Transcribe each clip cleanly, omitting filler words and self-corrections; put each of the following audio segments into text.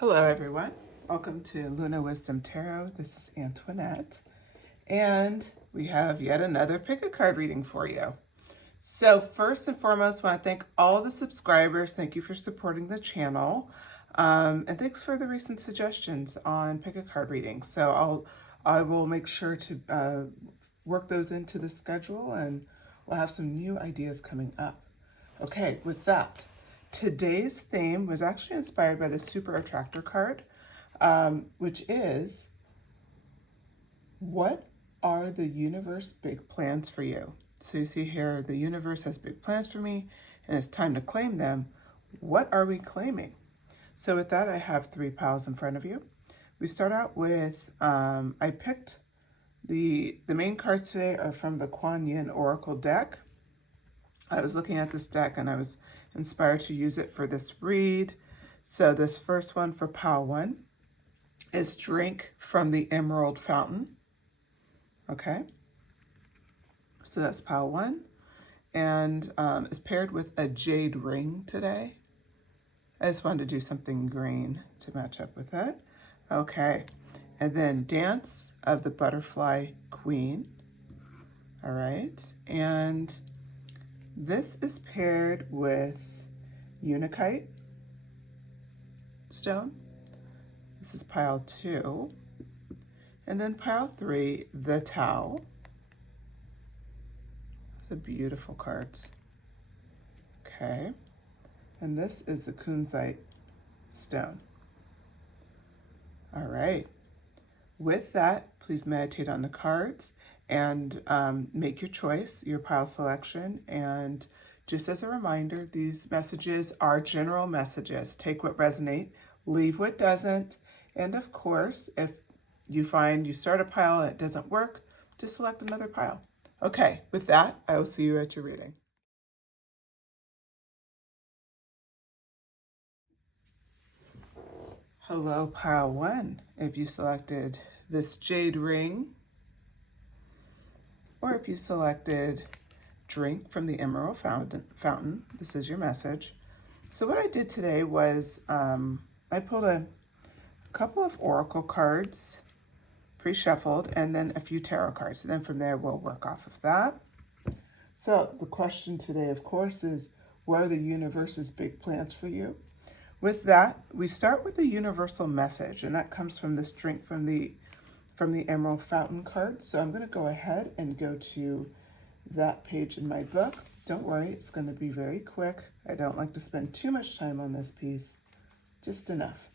Hello everyone, welcome to Luna Wisdom Tarot. This is Antoinette, and we have yet another pick a card reading for you. So first and foremost, I want to thank all the subscribers. Thank you for supporting the channel, and thanks for the recent suggestions on pick a card reading. So I will make sure to work those into the schedule, and we'll have some new ideas coming up. Okay, with that, today's theme was actually inspired by the Super Attractor card, which is, what are the universe big plans for you? So you see here, the universe has big plans for me, and it's time to claim them. What are we claiming? So with that, I have 3 piles in front of you. We start out with, I picked the main cards today are from the Kuan Yin Oracle deck. I was looking at this deck and I was inspired to use it for this read. So this first one for pile 1 is drink from the emerald fountain. Okay, so that's pile 1, and is paired with a jade ring today. I just wanted to do something green to match up with it. Okay, and then dance of the butterfly queen. All right, and this is paired with Untitled stone. This is pile 2. And then pile 3, the Tao. These are beautiful cards. Okay. And this is the kunzite stone. All right. With that, please meditate on the cards and make your choice, your pile selection. And just as a reminder, these messages are general messages. Take what resonates, leave what doesn't. And of course, if you find you start a pile and it doesn't work, just select another pile. Okay, with that, I will see you at your reading. Hello, pile 1. If you selected this jade ring, or if you selected drink from the emerald fountain, this is your message. So what I did today was I pulled a couple of oracle cards, pre-shuffled, and then a few tarot cards. And then from there, we'll work off of that. So the question today, of course, is, what are the universe's big plans for you? With that, we start with the universal message, and that comes from this drink from the emerald fountain card. So I'm going to go ahead and go to that page in my book. Don't worry, it's going to be very quick. I don't like to spend too much time on this piece, just enough.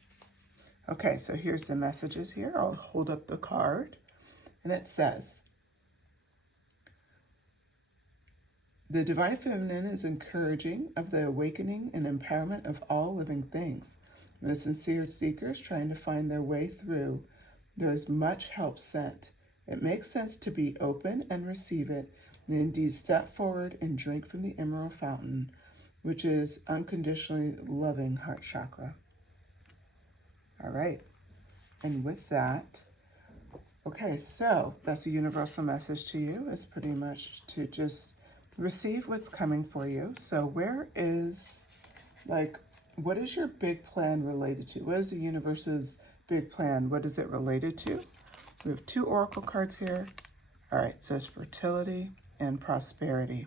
Okay, so here's the messages here. I'll hold up the card, and it says, the divine feminine is encouraging of the awakening and empowerment of all living things. When the sincere seekers trying to find their way through, there is much help sent. It makes sense to be open and receive it, and indeed step forward and drink from the emerald fountain, which is unconditionally loving heart chakra. All right, and with that, okay, so that's a universal message to you. It's pretty much to just receive what's coming for you. So what is your big plan related to? What is the universe's big plan? What is it related to? We have 2 oracle cards here. All right, so it's fertility and prosperity.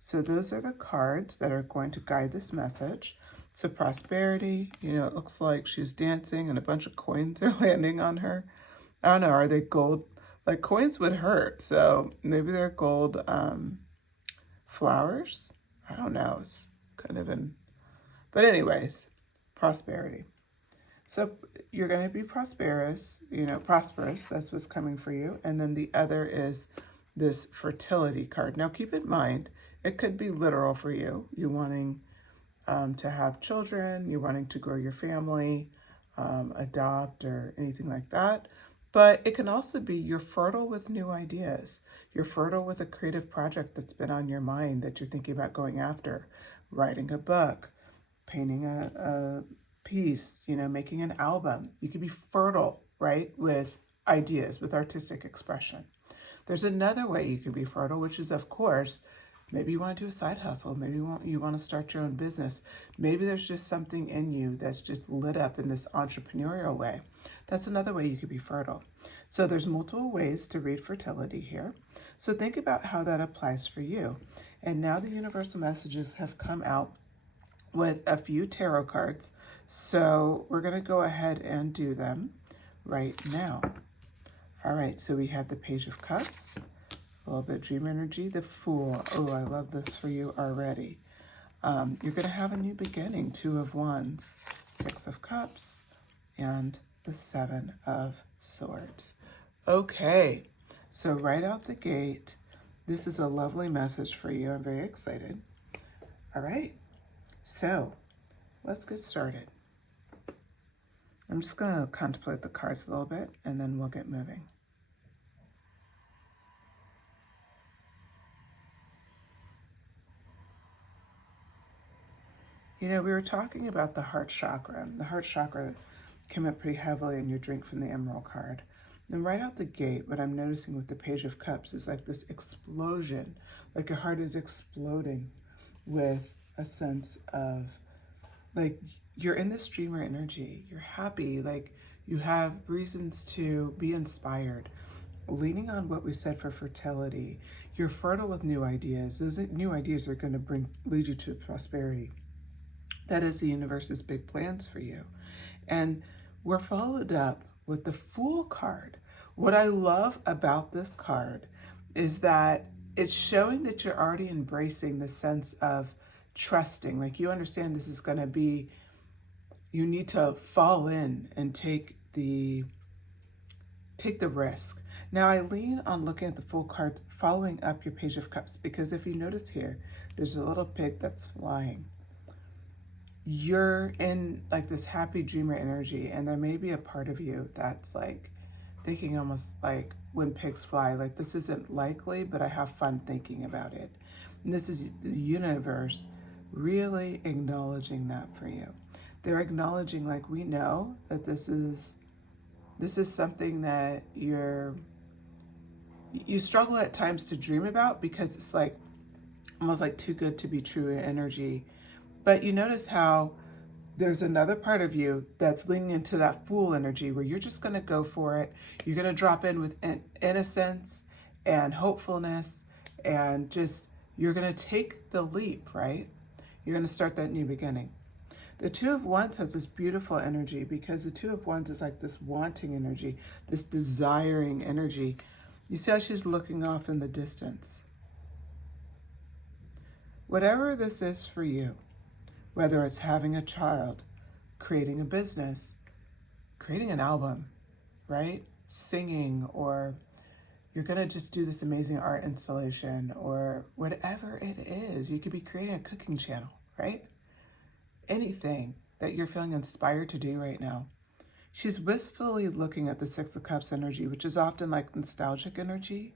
So those are the cards that are going to guide this message. So prosperity, it looks like she's dancing and a bunch of coins are landing on her. I don't know, are they gold? Like, coins would hurt, so maybe they're gold flowers? I don't know, it's kind of but anyways, prosperity. So you're going to be prosperous, that's what's coming for you. And then the other is this fertility card. Now keep in mind, it could be literal for you. You wanting to have children, you're wanting to grow your family, adopt, or anything like that. But it can also be you're fertile with new ideas. You're fertile with a creative project that's been on your mind that you're thinking about going after. Writing a book, painting a piece, making an album. You can be fertile, right, with ideas, with artistic expression. There's another way you can be fertile, which is, of course, Maybe you want to do a side hustle. Maybe you want to start your own business. Maybe there's just something in you that's just lit up in this entrepreneurial way. That's another way you could be fertile. So there's multiple ways to read fertility here. So think about how that applies for you. And now the universal messages have come out with a few tarot cards. So we're going to go ahead and do them right now. All right, so we have the Page of Cups, a little bit of dream energy, the Fool. Oh, I love this for you already. You're going to have a new beginning, Two of Wands, Six of Cups, and the Seven of Swords. Okay, so right out the gate, this is a lovely message for you. I'm very excited. All right, so let's get started. I'm just going to contemplate the cards a little bit, and then we'll get moving. You know, we were talking about the heart chakra. The heart chakra came up pretty heavily in your drink from the Emerald card. And right out the gate, what I'm noticing with the Page of Cups is like this explosion, like your heart is exploding with a sense of, like, you're in this dreamer energy. You're happy, like you have reasons to be inspired. Leaning on what we said for fertility, you're fertile with new ideas. Those new ideas are going to lead you to prosperity. That is the universe's big plans for you. And we're followed up with the Fool card. What I love about this card is that it's showing that you're already embracing the sense of trusting. Like you understand this is going to be, you need to fall in and take the risk. Now I lean on looking at the Fool card following up your Page of Cups, because if you notice here, there's a little pig that's flying. You're in like this happy dreamer energy, and there may be a part of you that's like thinking almost like when pigs fly, like this isn't likely, but I have fun thinking about it. And this is the universe really acknowledging that for you. They're acknowledging, like, we know that this is something that you struggle at times to dream about, because it's like almost like too good to be true energy. But you notice how there's another part of you that's leaning into that Fool energy where you're just going to go for it. You're going to drop in with innocence and hopefulness, and just, you're going to take the leap, right? You're going to start that new beginning. The Two of Wands has this beautiful energy, because the Two of Wands is like this wanting energy, this desiring energy. You see how she's looking off in the distance. Whatever this is for you, whether it's having a child, creating a business, creating an album, right? Singing, or you're going to just do this amazing art installation, or whatever it is. You could be creating a cooking channel, right? Anything that you're feeling inspired to do right now. She's wistfully looking at the Six of Cups energy, which is often like nostalgic energy.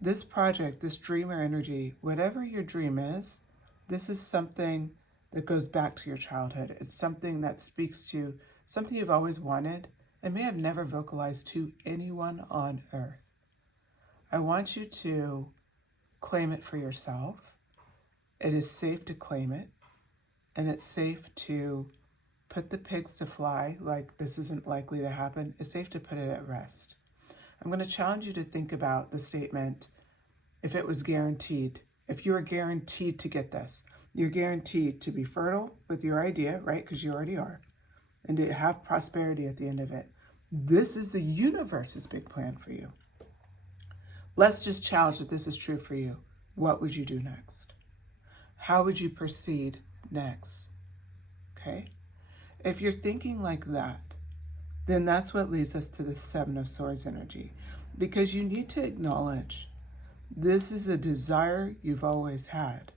This project, this dreamer energy, whatever your dream is, this is something that goes back to your childhood. It's something that speaks to something you've always wanted and may have never vocalized to anyone on earth. I want you to claim it for yourself. It is safe to claim it, and it's safe to put the pigs to fly, like this isn't likely to happen. It's safe to put it at rest. I'm going to challenge you to think about the statement, if it was guaranteed. If you were guaranteed to get this, you're guaranteed to be fertile with your idea, right? Because you already are. And to have prosperity at the end of it. This is the universe's big plan for you. Let's just challenge that this is true for you. What would you do next? How would you proceed next? Okay? If you're thinking like that, then that's what leads us to the Seven of Swords energy. Because you need to acknowledge this is a desire you've always had.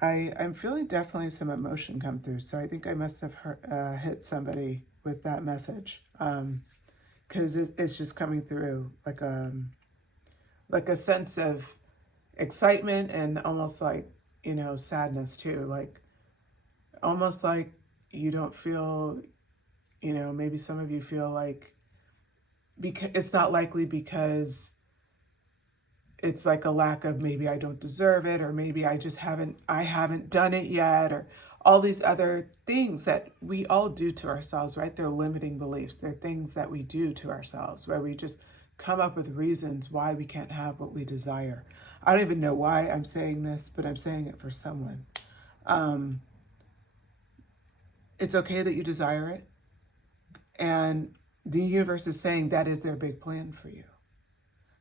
I'm feeling definitely some emotion come through, so I think I must have hit somebody with that message, because it's just coming through like a sense of excitement and almost like, sadness too, like almost like you don't feel maybe some of you feel like because it's not likely because it's like a lack of, maybe I don't deserve it, or maybe I haven't done it yet, or all these other things that we all do to ourselves, right? They're limiting beliefs. They're things that we do to ourselves where we just come up with reasons why we can't have what we desire. I don't even know why I'm saying this, but I'm saying it for someone. It's okay that you desire it. And the universe is saying that is their big plan for you.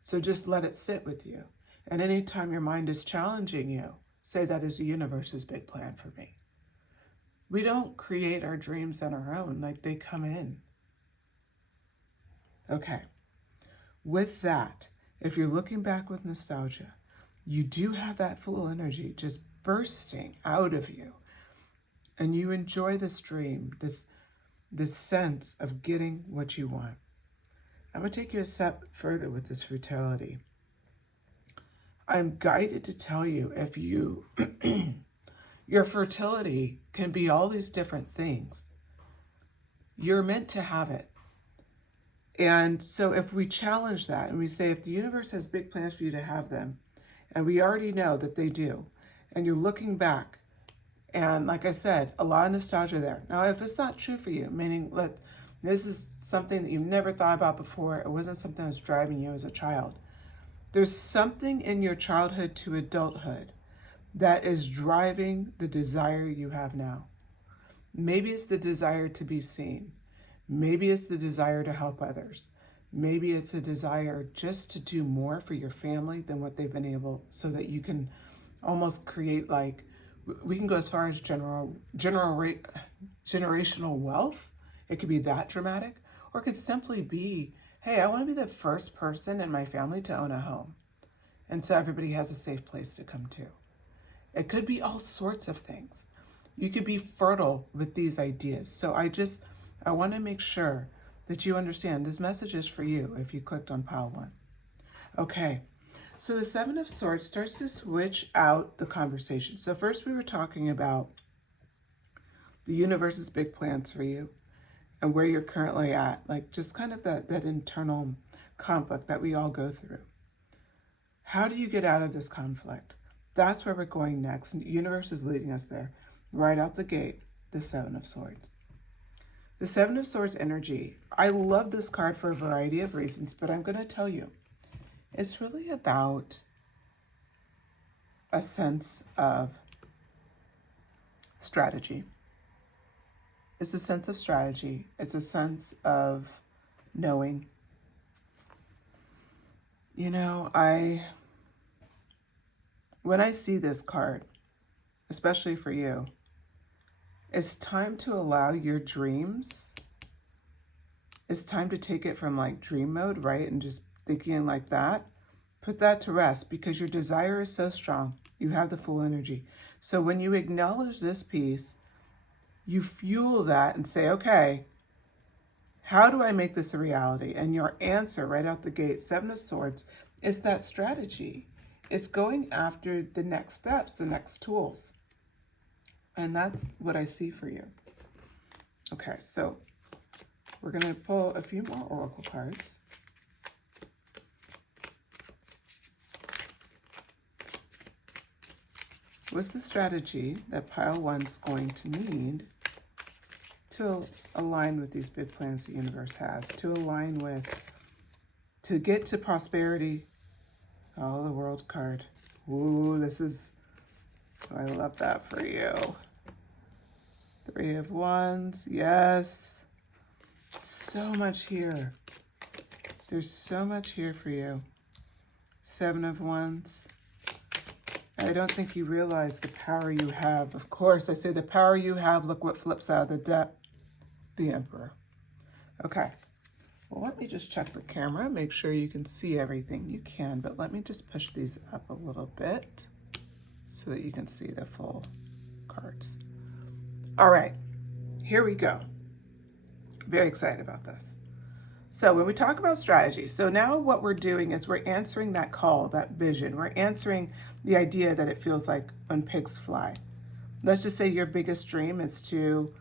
So just let it sit with you. And anytime your mind is challenging you, say that is the universe's big plan for me. We don't create our dreams on our own, like they come in. Okay. With that, if you're looking back with nostalgia, you do have that full energy just bursting out of you. And you enjoy this dream, this sense of getting what you want. I'm going to take you a step further with this fertility. I'm guided to tell you if you, your fertility can be all these different things. You're meant to have it. And so if we challenge that and we say, if the universe has big plans for you to have them, and we already know that they do, and you're looking back, and like I said, a lot of nostalgia there. Now, if it's not true for you, meaning this is something that you've never thought about before, it wasn't something that's driving you as a child, there's something in your childhood to adulthood that is driving the desire you have now. Maybe it's the desire to be seen. Maybe it's the desire to help others. Maybe it's a desire just to do more for your family than what they've been able, so that you can almost create, like, we can go as far as generational wealth. It could be that dramatic, or it could simply be, hey, I want to be the first person in my family to own a home. And so everybody has a safe place to come to. It could be all sorts of things. You could be fertile with these ideas. So I want to make sure that you understand this message is for you if you clicked on pile 1. Okay, so the Seven of Swords starts to switch out the conversation. So first we were talking about the universe's big plans for you and where you're currently at, like just kind of that internal conflict that we all go through. How do you get out of this conflict? That's where we're going next. And the universe is leading us there. Right out the gate, the Seven of Swords. The Seven of Swords energy. I love this card for a variety of reasons, but I'm going to tell you, it's really about a sense of strategy. It's a sense of strategy. It's a sense of knowing. When I see this card, especially for you, it's time to allow your dreams. It's time to take it from like dream mode, right? And just thinking like that. Put that to rest, because your desire is so strong. You have the full energy. So when you acknowledge this piece, you fuel that and say, okay, how do I make this a reality? And your answer right out the gate, Seven of Swords, is that strategy. It's going after the next steps, the next tools. And that's what I see for you. Okay, so we're going to pull a few more oracle cards. What's the strategy that pile 1's going to need to align with these big plans the universe has, to get to prosperity? Oh, the World card. Ooh, I love that for you. Three of Wands, yes. So much here. There's so much here for you. Seven of Wands. I don't think you realize the power you have. Of course, I say the power you have. Look what flips out of the deck. The Emperor. Okay. Well, let me just check the camera. Make sure you can see everything you can. But let me just push these up a little bit so that you can see the full cards. All right. Here we go. Very excited about this. So when we talk about strategy, so now what we're doing is we're answering that call, that vision. We're answering the idea that it feels like when pigs fly. Let's just say your biggest dream is to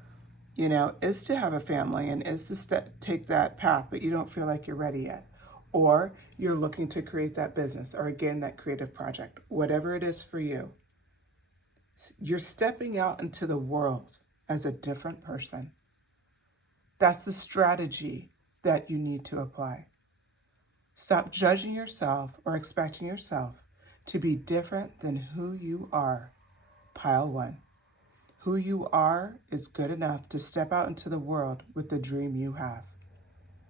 is to have a family and is to take that path, but you don't feel like you're ready yet. Or you're looking to create that business, or again, that creative project, whatever it is for you. You're stepping out into the world as a different person. That's the strategy that you need to apply. Stop judging yourself or expecting yourself to be different than who you are. Pile 1. Who you are is good enough to step out into the world with the dream you have.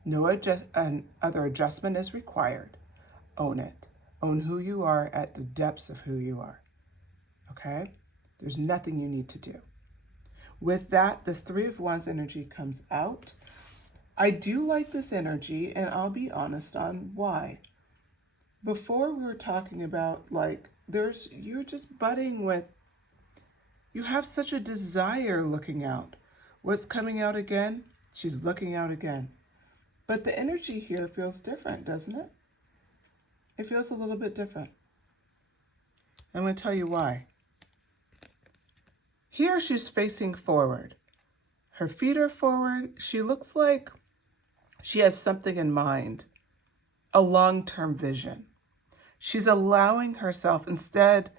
No other adjustment is required. Own it. Own who you are at the depths of who you are. Okay? There's nothing you need to do. With that, this 3 of Wands energy comes out. I do like this energy, and I'll be honest on why. Before we were talking about, you're just budding with, you have such a desire looking out. What's coming out again? She's looking out again. But the energy here feels different, doesn't it? It feels a little bit different. I'm going to tell you why. Here she's facing forward. Her feet are forward. She looks like she has something in mind, a long-term vision. She's allowing herself instead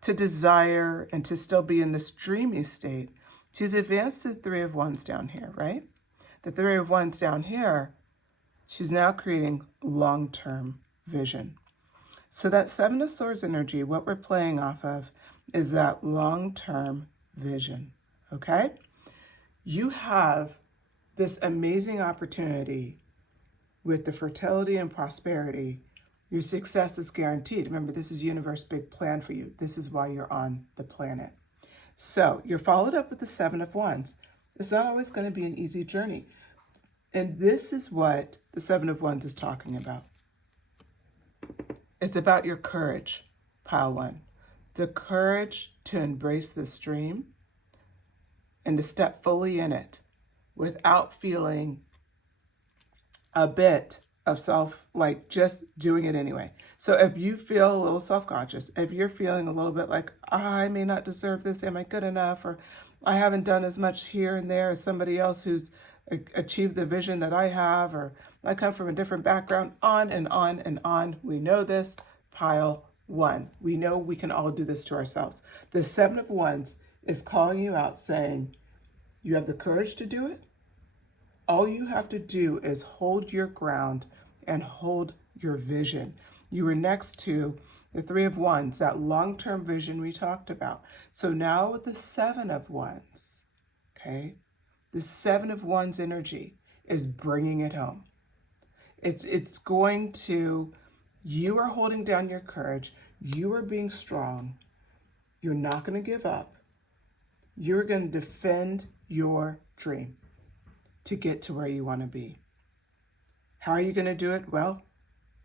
to desire and to still be in this dreamy state. She's advanced to the 3 of Wands down here, right? The 3 of Wands down here, she's now creating long-term vision. So that 7 of Swords energy, what we're playing off of is that long-term vision, okay? You have this amazing opportunity with the fertility and prosperity. Your success is guaranteed. Remember, this is universe big plan for you. This is why you're on the planet. So you're followed up with the 7 of Wands. It's not always going to be an easy journey. And this is what the 7 of Wands is talking about. It's about your courage, pile 1. The courage to embrace this dream and to step fully in it without feeling a bit of just doing it anyway. So if you feel a little self-conscious, if you're feeling a little bit like, I may not deserve this, am I good enough? Or I haven't done as much here and there as somebody else who's achieved the vision that I have, or I come from a different background, on and on and on. We know this, pile 1. We know we can all do this to ourselves. The 7 of Wands is calling you out saying, you have the courage to do it. All you have to do is hold your ground and hold your vision. You were next to the 3 of Wands, that long-term vision we talked about. So now with the 7 of Wands, okay, the 7 of Wands energy is bringing it home. It's going to, you are holding down your courage. You are being strong. You're not going to give up. You're going to defend your dream to get to where you want to be. How are you going to do it? Well,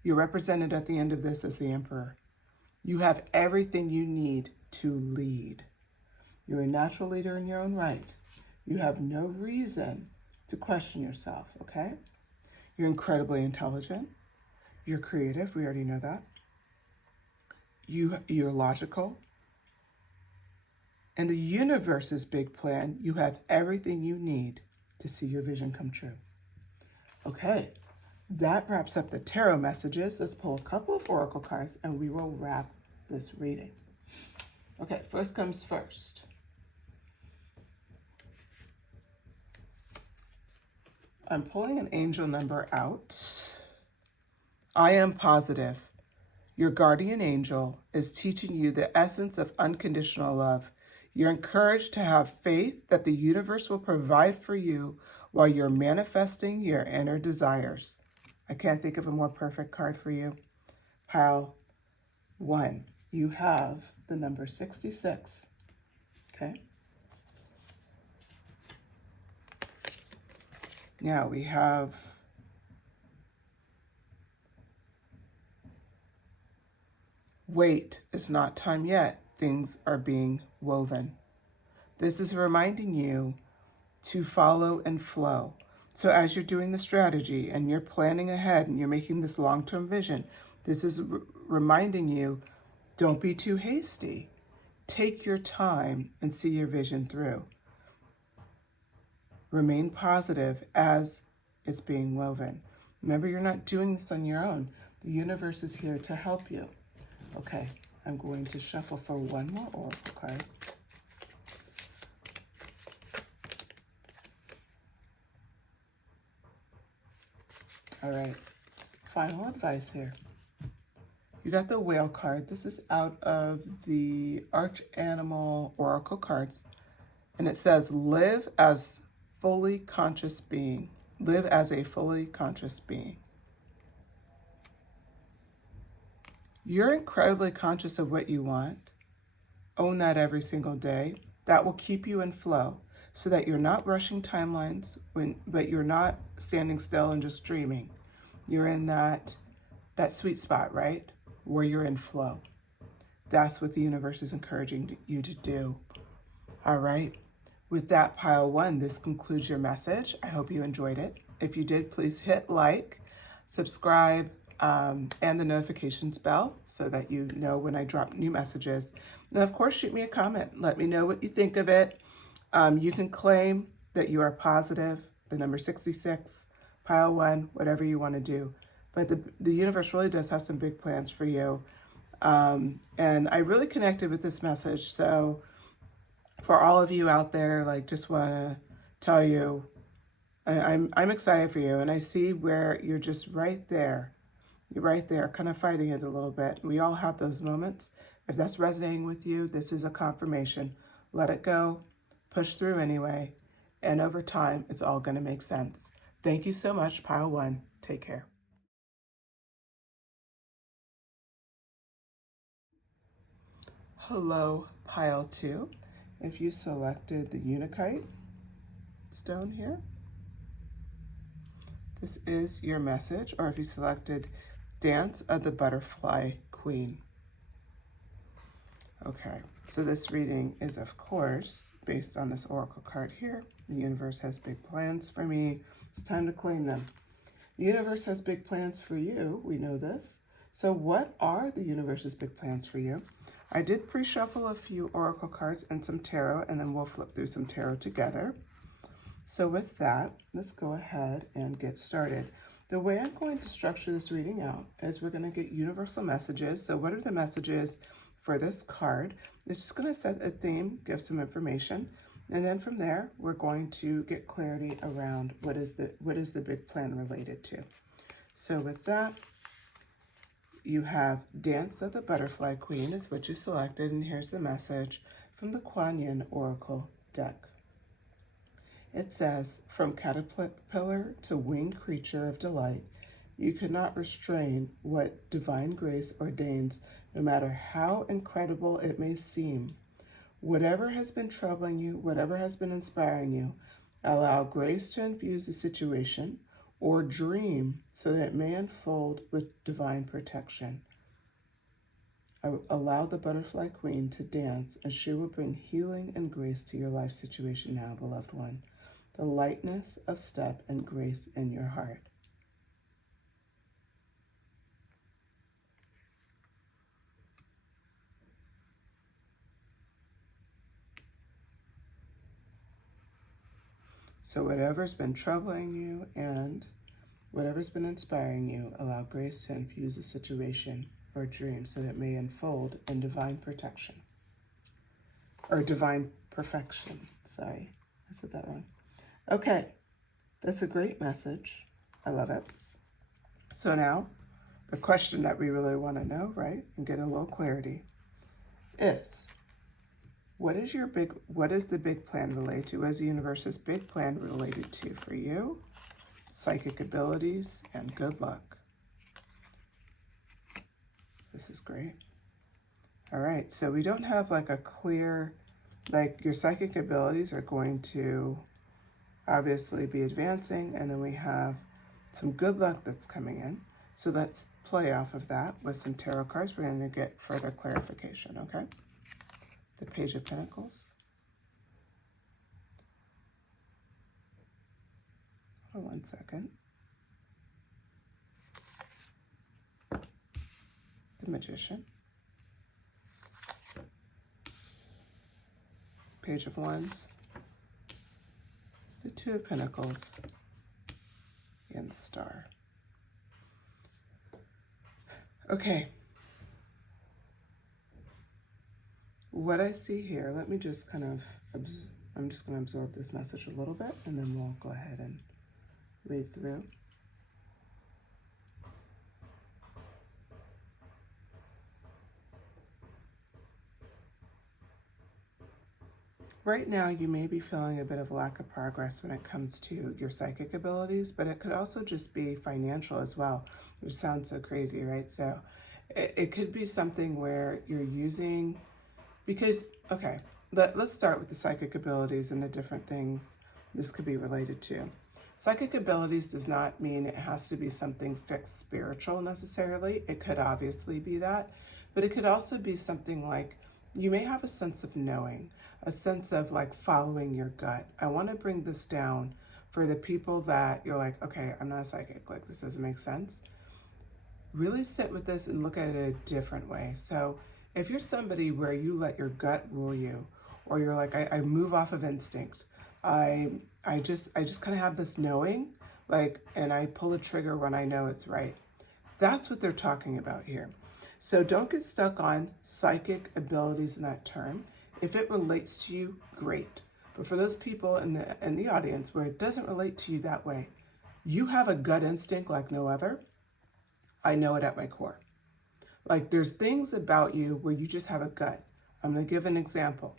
you're represented at the end of this as the Emperor. You have everything you need to lead. You're a natural leader in your own right. You have no reason to question yourself, okay? You're incredibly intelligent. You're creative. We already know that. You're logical. In the universe's big plan, you have everything you need to see your vision come true. Okay, that wraps up the tarot messages. Let's pull a couple of oracle cards and we will wrap this reading. Okay, first comes first. I'm pulling an angel number out. I am positive. Your guardian angel is teaching you the essence of unconditional love. You're encouraged to have faith that the universe will provide for you while you're manifesting your inner desires. I can't think of a more perfect card for you. Pile 1. You have the number 66. Okay. Now we have wait, it's not time yet. Things are being woven. This is reminding you to follow and flow. So as you're doing the strategy and you're planning ahead and you're making this long-term vision, this is reminding you, don't be too hasty. Take your time and see your vision through. Remain positive as it's being woven. Remember, you're not doing this on your own. The universe is here to help you. Okay, I'm going to shuffle for one more oracle card. All right, final advice here. You got the whale card. This is out of the Archangel Oracle cards. And it says, live as fully conscious being. Live as a fully conscious being. You're incredibly conscious of what you want. Own that every single day. That will keep you in flow so that you're not rushing timelines, but you're not standing still and just dreaming. You're in that sweet spot, right? Where you're in flow. That's what the universe is encouraging you to do. All right. With that, pile one, this concludes your message. I hope you enjoyed it. If you did, please hit like, subscribe, and the notifications bell so that you know when I drop new messages. And of course, shoot me a comment. Let me know what you think of it. You can claim that you are positive, the number 66, pile one, whatever you want to do. But the universe really does have some big plans for you. And I really connected with this message. So for all of you out there, like, just want to tell you, I'm excited for you. And I see where you're just right there. You're right there, kind of fighting it a little bit. We all have those moments. If that's resonating with you, this is a confirmation. Let it go. Push through anyway. And over time, it's all going to make sense. Thank you so much, pile one. Take care. Hello, pile two. If you selected the Untitled stone here, this is your message. Or if you selected Dance of the Butterfly Queen. Okay, so this reading is, of course, based on this oracle card here. The universe has big plans for me. It's time to claim them. The universe has big plans for you. We know this. So what are the universe's big plans for you? I did pre-shuffle a few oracle cards and some tarot, and then we'll flip through some tarot together. So with that, let's go ahead and get started. The way I'm going to structure this reading out is we're going to get universal messages. So what are the messages for this card? It's just going to set a theme, give some information, and then from there, we're going to get clarity around what is the big plan related to. So with that, you have Dance of the Butterfly Queen is what you selected, and here's the message from the Kuan Yin Oracle deck. It says, from caterpillar to winged creature of delight, you cannot restrain what divine grace ordains, no matter how incredible it may seem. Whatever has been troubling you, whatever has been inspiring you, allow grace to infuse the situation, or dream so that it may unfold with divine protection. Allow the Butterfly Queen to dance, and she will bring healing and grace to your life situation now, beloved one. The lightness of step and grace in your heart. So whatever's been troubling you and whatever's been inspiring you, allow grace to infuse a situation or dream so that it may unfold in divine protection. Or divine perfection. Sorry, I said that wrong. Okay, that's a great message. I love it. So now, the question that we really want to know, right, and get a little clarity, is what is the big plan related to? What is the universe's big plan related to for you? Psychic abilities and good luck. This is great. All right, so we don't have like a clear, like your psychic abilities are going to obviously be advancing, and then we have some good luck that's coming in. So let's play off of that with some tarot cards. We're going to get further clarification, okay? The Page of Pentacles. Hold on 1 second. The Magician. Page of Wands. The Two of Pentacles, and the Star. Okay. What I see here, let me just kind of, I'm just going to absorb this message a little bit, and then we'll go ahead and read through. Right now, you may be feeling a bit of lack of progress when it comes to your psychic abilities, but it could also just be financial as well, which sounds so crazy, right? So it could be something where you're using, because, okay, let's start with the psychic abilities and the different things this could be related to. Psychic abilities does not mean it has to be something fixed spiritual necessarily. It could obviously be that, but it could also be something like you may have a sense of knowing, a sense of like following your gut. I want to bring this down for the people that you're like, okay, I'm not a psychic, like this doesn't make sense. Really sit with this and look at it a different way. So if you're somebody where you let your gut rule you, or you're like, I move off of instinct, I just kind of have this knowing, like, and I pull a trigger when I know it's right. That's what they're talking about here. So don't get stuck on psychic abilities in that term. If it relates to you, great. But for those people in the audience where it doesn't relate to you that way, you have a gut instinct like no other. I know it at my core. Like there's things about you where you just have a gut. I'm going to give an example.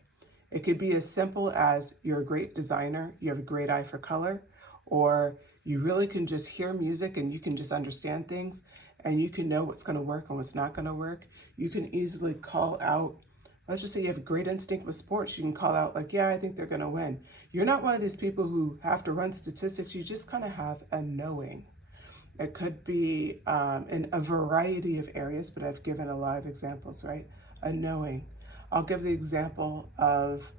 It could be as simple as you're a great designer, you have a great eye for color, or you really can just hear music and you can just understand things and you can know what's going to work and what's not going to work. You can easily call out, let's just say you have a great instinct with sports. You can call out like, yeah, I think they're going to win. You're not one of these people who have to run statistics. You just kind of have a knowing. It could be in a variety of areas, but I've given a lot of examples, right? A knowing. I'll give the example of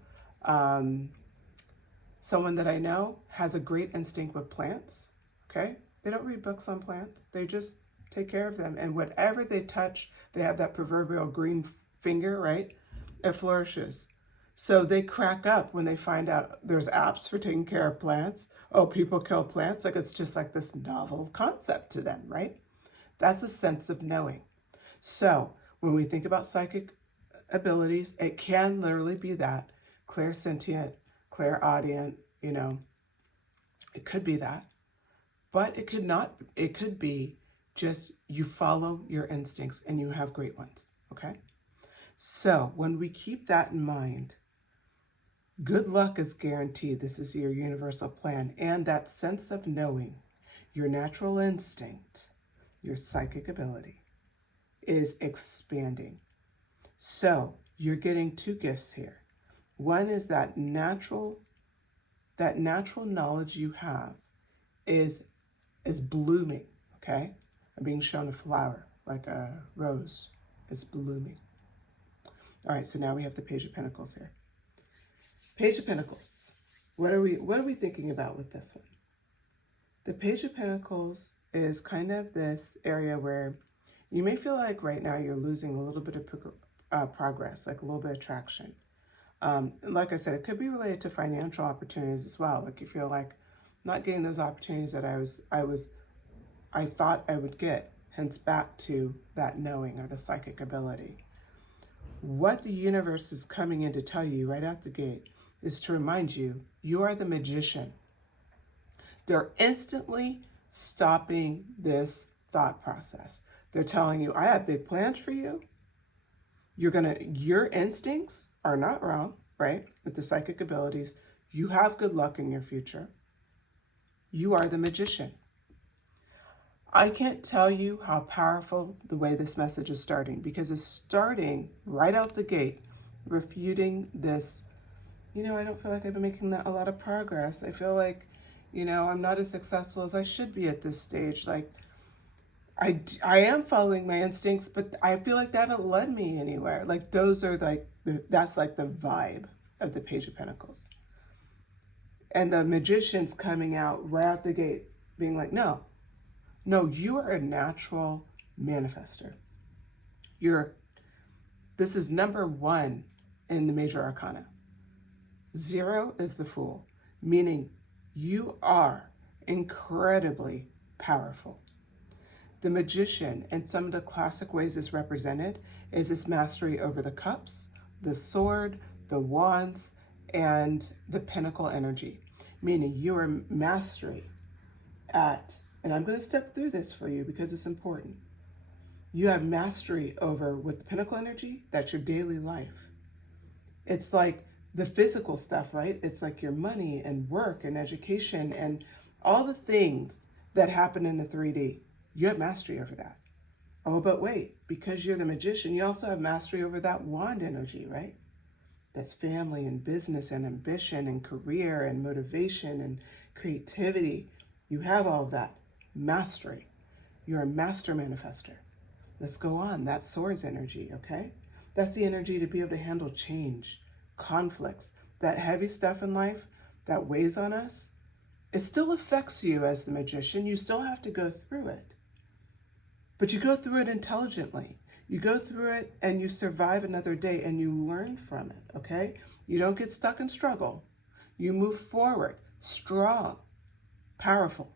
someone that I know has a great instinct with plants, okay? They don't read books on plants. They just take care of them. And whatever they touch, they have that proverbial green finger, right? It flourishes. So they crack up when they find out there's apps for taking care of plants. Oh, people kill plants. Like it's just like this novel concept to them, right? That's a sense of knowing. So when we think about psychic abilities, it can literally be that clairsentient, clairaudient, you know, it could be that, but it could not, it could be just you follow your instincts and you have great ones, okay? So when we keep that in mind, good luck is guaranteed. This is your universal plan. And that sense of knowing, your natural instinct, your psychic ability is expanding. So you're getting two gifts here. One is that natural knowledge you have is blooming, okay? I'm being shown a flower, like a rose. It's blooming. All right, so now we have the Page of Pentacles here. Page of Pentacles. What are we thinking about with this one? The Page of Pentacles is kind of this area where you may feel like right now you're losing a little bit of progress, like a little bit of traction. Like I said, it could be related to financial opportunities as well. Like you feel like not getting those opportunities that I thought I would get, hence back to that knowing or the psychic ability. What the universe is coming in to tell you right out the gate is to remind you, you are the magician. They're instantly stopping this thought process. They're telling you, I have big plans for you. Your instincts are not wrong, right? With the psychic abilities, you have good luck in your future. You are the magician. I can't tell you how powerful the way this message is starting, because it's starting right out the gate, refuting this, I don't feel like I've been making a lot of progress. I feel like, I'm not as successful as I should be at this stage. Like, I am following my instincts, but I feel like they haven't led me anywhere. Like, those are like, that's like the vibe of the Page of Pentacles. And the magician's coming out right out the gate, being like, no, you are a natural manifester. This is number 1 in the major arcana. 0 is the Fool, meaning You are incredibly powerful. The Magician, in some of the classic ways it's represented, is this mastery over the cups, the sword, the wands, and the pinnacle energy, meaning you are mastery at, and I'm going to step through this for you because it's important. You have mastery over, with the pinnacle energy, that's your daily life. It's like the physical stuff, right? It's like your money and work and education and all the things that happen in the 3D. You have mastery over that. Oh, but wait, because you're the Magician, you also have mastery over that wand energy, right? That's family and business and ambition and career and motivation and creativity. You have all of that mastery. You're a master manifester. Let's go on. That's swords energy, okay? That's the energy to be able to handle change, conflicts, that heavy stuff in life that weighs on us. It still affects you as the Magician. You still have to go through it. But you go through it intelligently. You go through it and you survive another day and you learn from it, okay? You don't get stuck in struggle. You move forward, strong, powerful.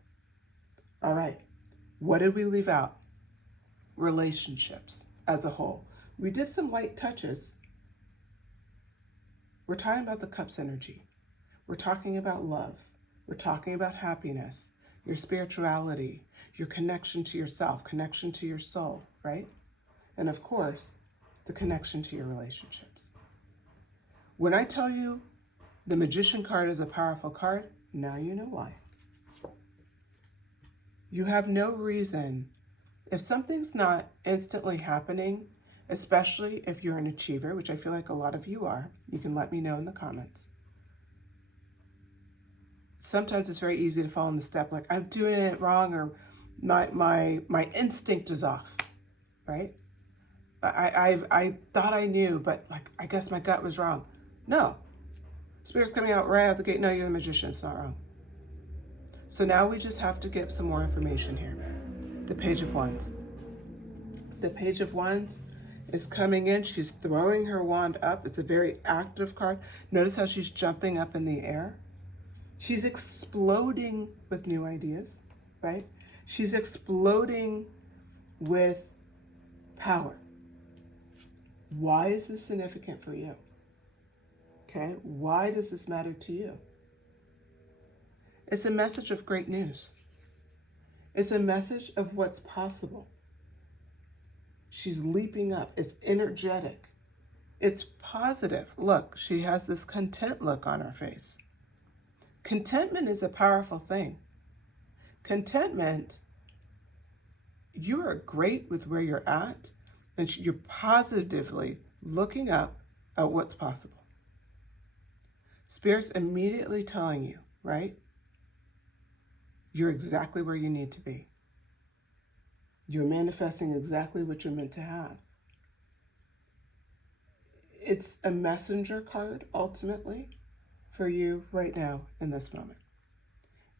All right, what did we leave out? Relationships as a whole. We did some light touches. We're talking about the cups energy. We're talking about love. We're talking about happiness, your spirituality, your connection to yourself, connection to your soul, right? And of course, the connection to your relationships. When I tell you the Magician card is a powerful card, now you know why. You have no reason, if something's not instantly happening, especially if you're an achiever, which I feel like a lot of you are, you can let me know in the comments. Sometimes it's very easy to fall in the step like I'm doing it wrong or my instinct is off, right? I thought I knew, but like I guess my gut was wrong. No, Spirit's coming out right out the gate. No, you're the Magician. It's not wrong. So now we just have to get some more information here. The Page of Wands. The Page of Wands is coming in. She's throwing her wand up. It's a very active card. Notice how she's jumping up in the air. She's exploding with new ideas, right? She's exploding with power. Why is this significant for you? Okay, why does this matter to you? It's a message of great news. It's a message of what's possible. She's leaping up. It's energetic. It's positive. Look, she has this content look on her face. Contentment is a powerful thing. Contentment, you are great with where you're at, and you're positively looking up at what's possible. Spirit's immediately telling you, right? You're exactly where you need to be. You're manifesting exactly what you're meant to have. It's a messenger card, ultimately, for you right now in this moment.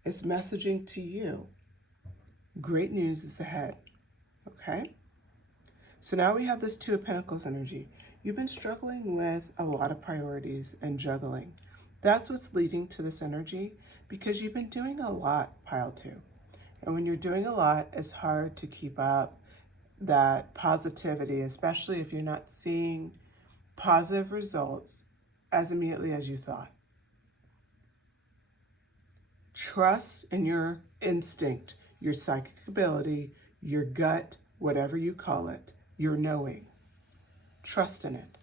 It's messaging to you. Great news is ahead, okay? So now we have this Two of Pentacles energy. You've been struggling with a lot of priorities and juggling. That's what's leading to this energy because you've been doing a lot, pile two. And when you're doing a lot, it's hard to keep up that positivity, especially if you're not seeing positive results as immediately as you thought. Trust in your instinct, your psychic ability, your gut, whatever you call it, your knowing. Trust in it.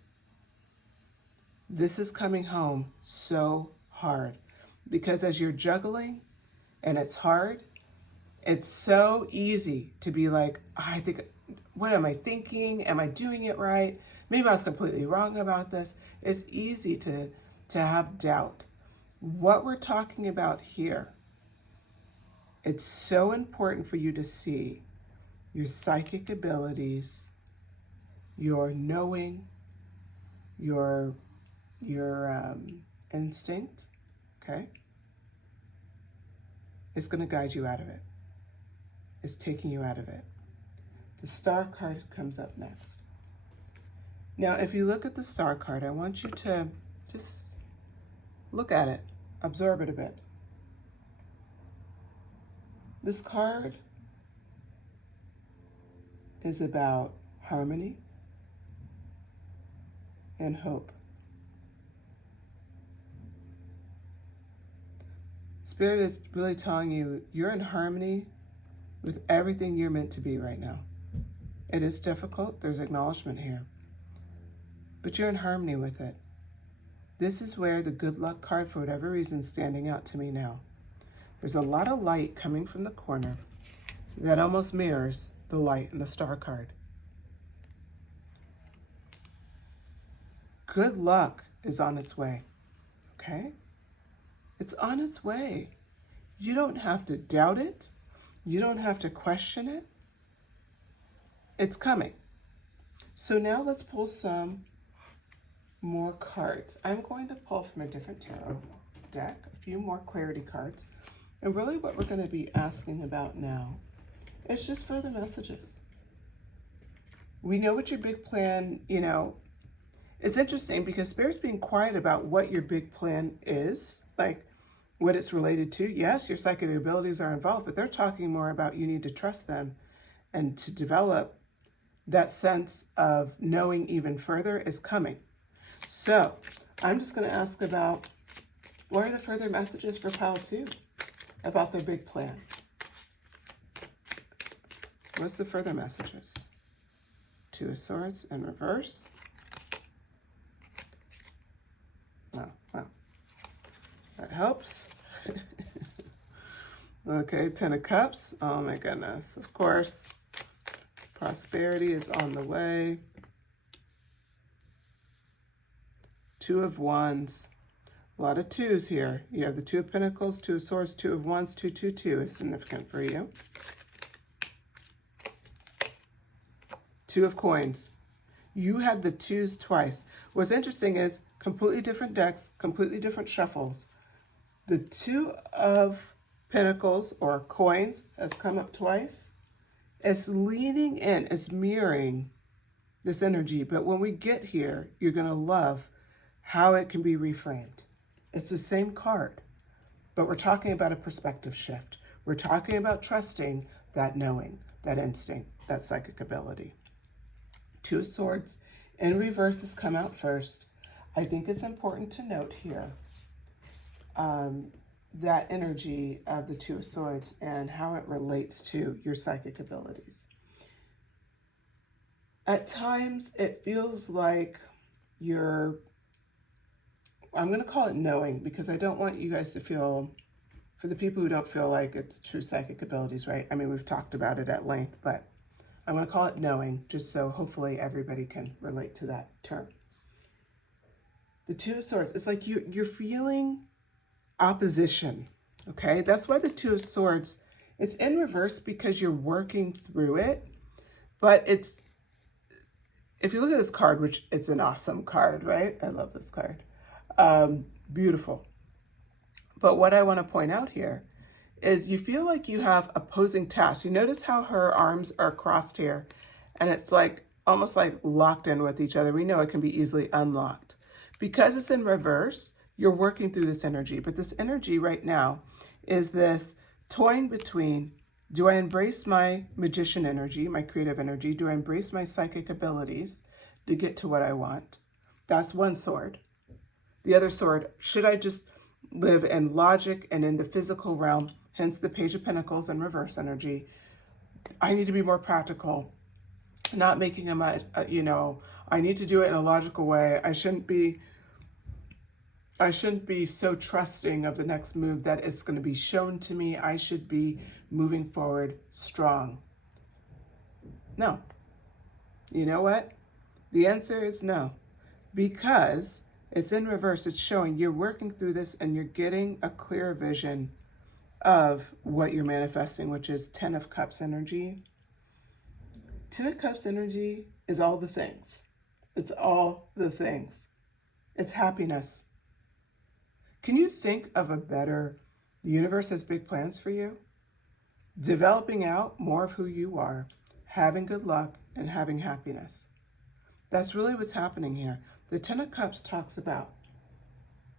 This is coming home so hard because as you're juggling and it's hard, it's so easy to be like, I think, what am I thinking? Am I doing it right? Maybe I was completely wrong about this. It's easy to have doubt. What we're talking about here, it's so important for you to see your psychic abilities, your knowing, your instinct, okay? It's going to guide you out of it. It's taking you out of it. The Star card comes up next. Now, if you look at the Star card, I want you to just look at it, absorb it a bit. This card is about harmony and hope. Spirit is really telling you you're in harmony with everything you're meant to be right now. It is difficult, there's acknowledgement here, but you're in harmony with it. This is where the good luck card, for whatever reason, is standing out to me now. There's a lot of light coming from the corner that almost mirrors the light in the star card. Good luck is on its way, okay? It's on its way. You don't have to doubt it. You don't have to question it. It's coming. So now let's pull some more cards. I'm going to pull from a different tarot deck, a few more clarity cards. And really what we're going to be asking about now is just further messages. We know what your big plan, it's interesting because Spirit's being quiet about what your big plan is, like what it's related to. Yes, your psychic abilities are involved, but they're talking more about you need to trust them and to develop that sense of knowing even further is coming. So I'm just going to ask about what are the further messages for Pile 2 about their big plan? What's the further messages? Two of Swords in reverse. Oh, that helps. Okay, Ten of Cups. Oh my goodness. Of course, prosperity is on the way. Two of Wands. A lot of twos here. You have the Two of Pentacles, Two of Swords, Two of Wands, 222 is significant for you. Two of Coins. You had the twos twice. What's interesting is completely different decks, completely different shuffles. The Two of Pentacles or Coins has come up twice. It's leaning in, it's mirroring this energy. But when we get here, you're going to love how it can be reframed. It's the same card, but we're talking about a perspective shift. We're talking about trusting that knowing, that instinct, that psychic ability. Two of Swords in reverse has come out first. I think it's important to note here that energy of the Two of Swords and how it relates to your psychic abilities. At times, it feels like you're, I'm going to call it knowing, because I don't want you guys to feel, for the people who don't feel like it's true psychic abilities, right? I mean, we've talked about it at length, but I'm going to call it knowing, just so hopefully everybody can relate to that term. The Two of Swords, it's like you're feeling opposition, okay? That's why the Two of Swords, it's in reverse because you're working through it, but it's, if you look at this card, which it's an awesome card, right? I love this card. Beautiful. But what I want to point out here is you feel like you have opposing tasks. You notice how her arms are crossed here, and it's like almost like locked in with each other. We know it can be easily unlocked. Because it's in reverse, you're working through this energy. But this energy right now is this toying between, do I embrace my magician energy, my creative energy? Do I embrace my psychic abilities to get to what I want? That's one sword. The other sword, should I just live in logic and in the physical realm, hence the Page of Pentacles and reverse energy? I need to be more practical, not making I need to do it in a logical way. I shouldn't be so trusting of the next move that it's going to be shown to me. I should be moving forward strong. No. You know what? The answer is no. Because it's in reverse. It's showing you're working through this and you're getting a clear vision of what you're manifesting, which is Ten of Cups energy. Ten of Cups energy is all the things. It's all the things. It's happiness. Can you think of a better, the universe has big plans for you? Developing out more of who you are, having good luck, and having happiness. That's really what's happening here. The Ten of Cups talks about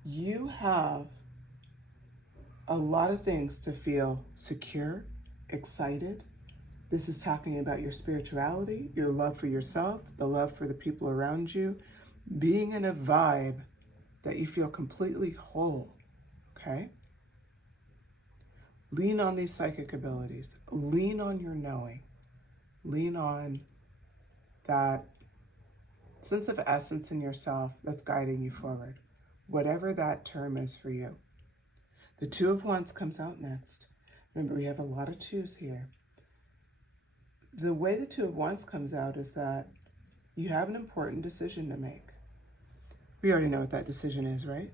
you have a lot of things to feel secure excited. This is talking about your spirituality, your love for yourself, the love for the people around you, being in a vibe that you feel completely whole, okay? Lean on these psychic abilities. Lean on your knowing. Lean on that sense of essence in yourself that's guiding you forward, whatever that term is for you. The Two of Wands comes out next. Remember, we have a lot of twos here. The way the Two of Wands comes out is that you have an important decision to make. We already know what that decision is, right?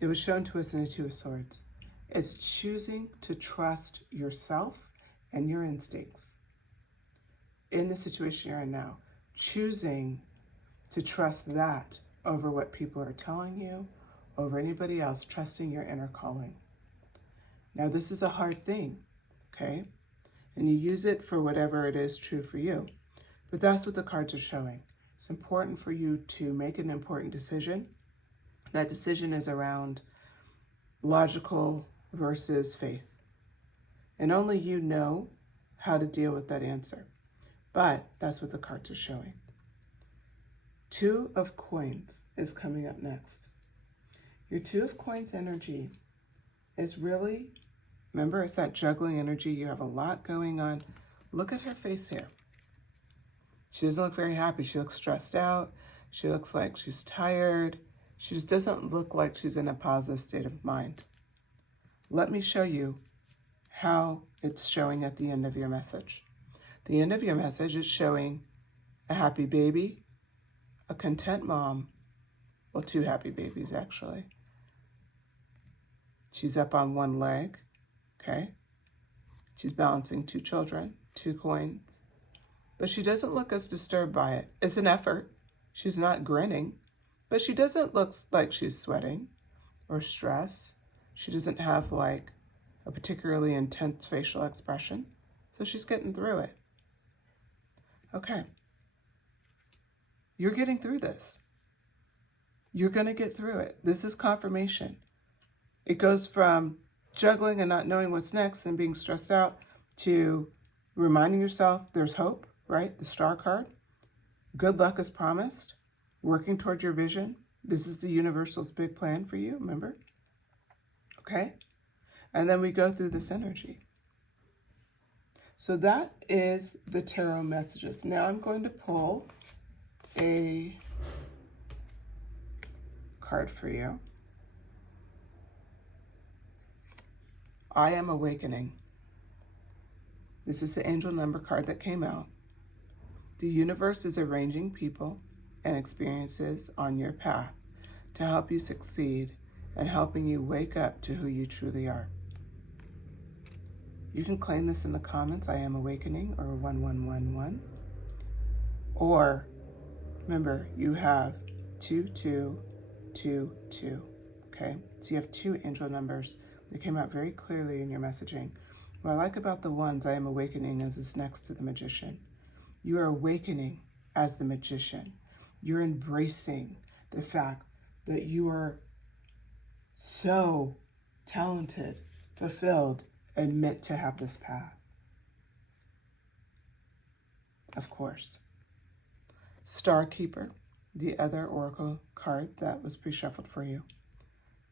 It was shown to us in the Two of Swords. It's choosing to trust yourself and your instincts in the situation you're in now. Choosing to trust that over what people are telling you, over anybody else, trusting your inner calling. Now, this is a hard thing, okay? And you use it for whatever it is true for you. But that's what the cards are showing. It's important for you to make an important decision. That decision is around logical versus faith. And only you know how to deal with that answer. But that's what the cards are showing. Two of Coins is coming up next. Your Two of Coins energy is really, remember, it's that juggling energy. You have a lot going on. Look at her face here. She doesn't look very happy. She looks stressed out. She looks like she's tired. She just doesn't look like she's in a positive state of mind. Let me show you how it's showing at the end of your message. The end of your message is showing a happy baby, a content mom, well, two happy babies actually. She's up on one leg, okay? She's balancing two children, 2 coins, but she doesn't look as disturbed by it. It's an effort. She's not grinning, but she doesn't look like she's sweating or stressed. She doesn't have like a particularly intense facial expression, so she's getting through it. Okay. You're getting through this. You're going to get through it. This is confirmation. It goes from juggling and not knowing what's next and being stressed out to reminding yourself there's hope, right? The Star card. Good luck is promised. Working towards your vision. This is the universal's big plan for you, remember? Okay? And then we go through this energy. So that is the tarot messages. Now I'm going to pull a card for you. I am awakening. This is the angel number card that came out. The universe is arranging people and experiences on your path to help you succeed and helping you wake up to who you truly are. You can claim this in the comments, I am awakening, or 1111. Or, remember, you have 2222, okay? So you have 2 angel numbers. They came out very clearly in your messaging. What I like about the ones, I am awakening, is it's next to the magician. You are awakening as the magician. You're embracing the fact that you are so talented, fulfilled, and meant to have this path. Of course. Star Keeper, the other oracle card that was pre-shuffled for you.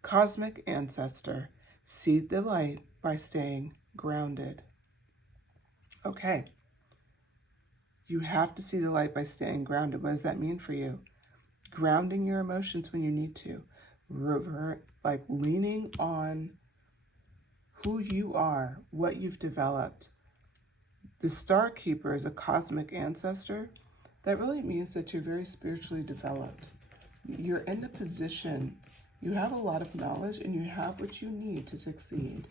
Cosmic Ancestor, see the light by staying grounded. Okay. You have to see the light by staying grounded. What does that mean for you? Grounding your emotions when you need to. Like leaning on who you are, what you've developed. The Star Keeper is a cosmic ancestor. That really means that you're very spiritually developed. You're in a position, you have a lot of knowledge, and you have what you need to succeed.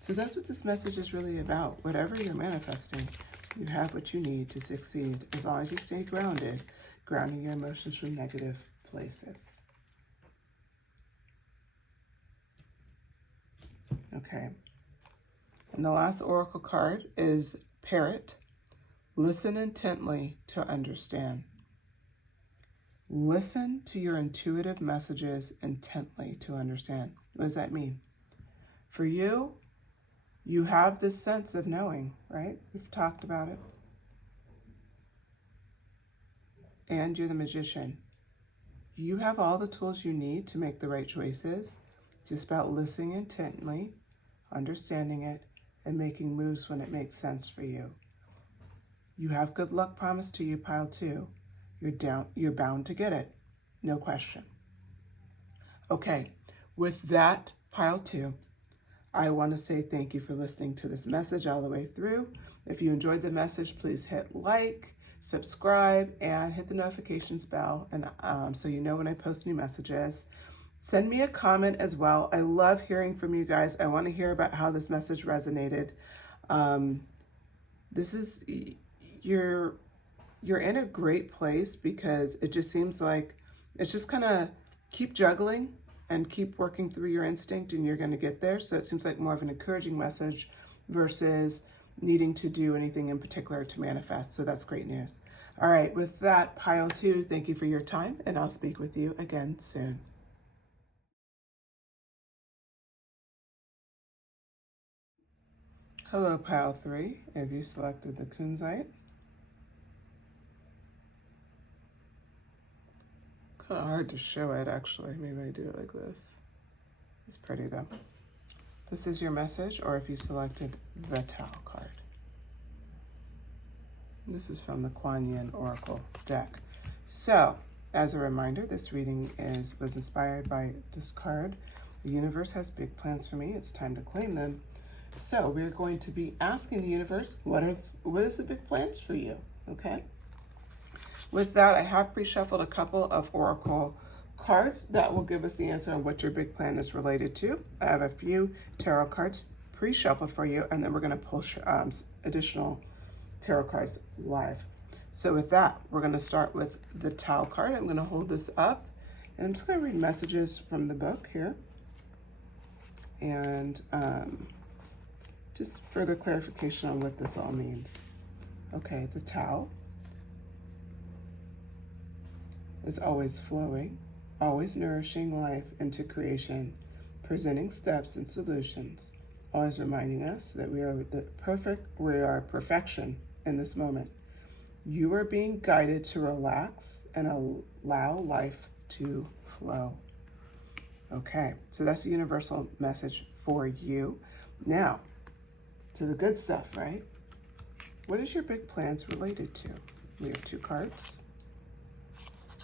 So that's what this message is really about. Whatever you're manifesting, you have what you need to succeed, as long as you stay grounded, grounding your emotions from negative places. Okay. And the last oracle card is Parrot. Listen intently to understand. Listen to your intuitive messages intently to understand. What does that mean? For you, You have this sense of knowing, right? We've talked about it. And you're the magician. You have all the tools you need to make the right choices. It's just about listening intently, understanding it, and making moves when it makes sense for you. You have good luck promised to you, pile 2. You're bound to get it. No question. Okay, with that, pile 2, I want to say thank you for listening to this message all the way through. If you enjoyed the message, please hit like, subscribe, and hit the notifications bell, and so you know when I post new messages. Send me a comment as well. I love hearing from you guys. I want to hear about how this message resonated. This is, you're in a great place, because it just seems like it's just kind of keep juggling and keep working through your instinct, and you're going to get there. So it seems like more of an encouraging message versus needing to do anything in particular to manifest. So that's great news. All right, with that, pile 2, thank you for your time, and I'll speak with you again soon. Hello, pile 3. Have you selected the kunzite? Kind of hard to show it, actually. Maybe I do it like this. It's pretty, though. This is your message, or if you selected the Tao card. This is from the Kuan Yin Oracle deck. So, as a reminder, this reading was inspired by this card. The universe has big plans for me. It's time to claim them. So, we're going to be asking the universe, what is the big plans for you? Okay? With that, I have pre-shuffled a couple of Oracle cards that will give us the answer on what your big plan is related to. I have a few tarot cards pre-shuffled for you, and then we're going to pull additional tarot cards live. So with that, we're going to start with the Tao card. I'm going to hold this up, and I'm just going to read messages from the book here, and just further clarification on what this all means. Okay, the Tao is always flowing, always nourishing life into creation, presenting steps and solutions, always reminding us that we are perfection in this moment. You are being guided to relax and allow life to flow. Okay, so that's the universal message for you. Now, to the good stuff, right? What is your big plans related to? We have 2 cards.